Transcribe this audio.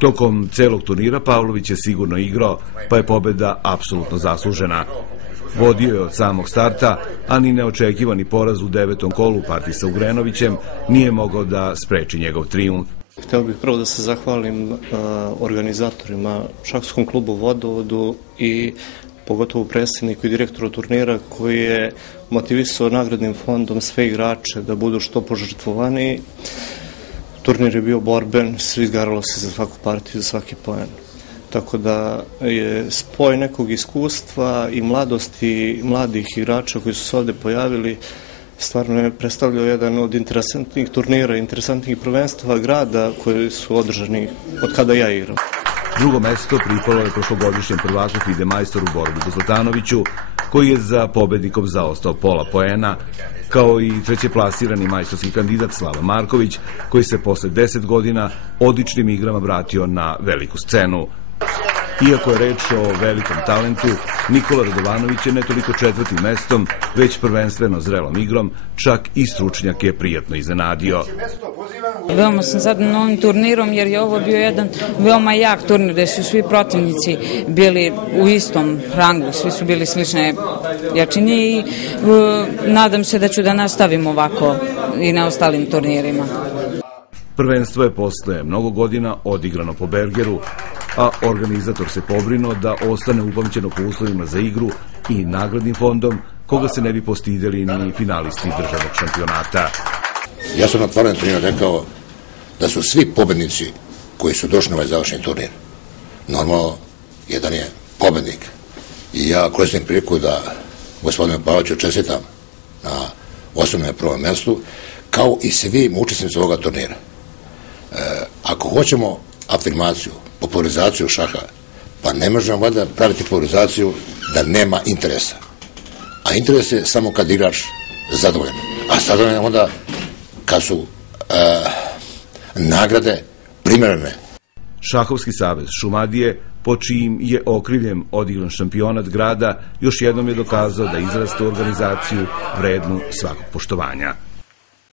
Tokom celog turnira Pavlović je sigurno igrao, pa je pobeda apsolutno zaslužena. Vodio je od samog starta, a ni neočekivani poraz u 9. kolu partiji sa Ugrenovićem nije mogao da spreči njegov trijumf. Hteo bih prvo da se zahvalim organizatorima, šahovskom klubu Vodovodu i pogotovo predsjedniku i direktoru turnira koji je motivisao nagradnim fondom sve igrače da budu što požrtvovaniji. Turnir je bio borben, svi izgaralo se za svaku partiju, za svaki poen. Tako da je spoj nekog iskustva i mladosti mladih igrača koji su se ovde pojavili stvarno je predstavljao jedan od interesantnih turnira, interesantnih prvenstava grada koji su održani od kada ja igram. Drugo mesto pripalo je prošlogodišnjem prvaku FIDE majstoru Borovidu Zlatanoviću, koji je za pobednikom zaostao pola poena, kao i trećeplasirani majstorski kandidat Slava Marković, koji se posle 10 godina odličnim igrama vratio na veliku scenu. Iako je reč o velikom talentu, Nikola Radovanović je ne toliko četvrtim mestom, već prvenstveno zrelom igrom, čak i stručnjak je prijatno iznenadio. Veoma sam zadovoljna ovim turnirom jer je ovo bio jedan veoma jak turnir gde su svi protivnici bili u istom rangu, svi su bili slične jačine i nadam se da ću da nastavim ovako i na ostalim turnirima. Prvenstvo je posle mnogo godina odigrano po Bergeru, a organizator se pobrinuo da ostane upamćeno po uslovima za igru i nagradnim fondom, koga se ne bi postideli ni finalisti državnog šampionata. Ja sam na otvorenom turniru rekao da su svi pobednici koji su došli na ovaj završni turnir. Normalno, jedan je pobednik. I ja koristim priliku da gospodinu Pavloviću čestitam na osnovnom prvom mestu, kao i svim učesnicima ovoga turnira. Ako hoćemo afirmaciju, popularizaciju šaha, pa ne možemo valjda praviti popularizaciju da nema interesa. A interes je samo kad igrač zadovoljan. A zadovoljan je onda kad su nagrade primerene. Šahovski savez Šumadije, po čijim je okriljem odigran šampionat grada, još jednom je dokazao da izraste u organizaciju vrednu svakog poštovanja.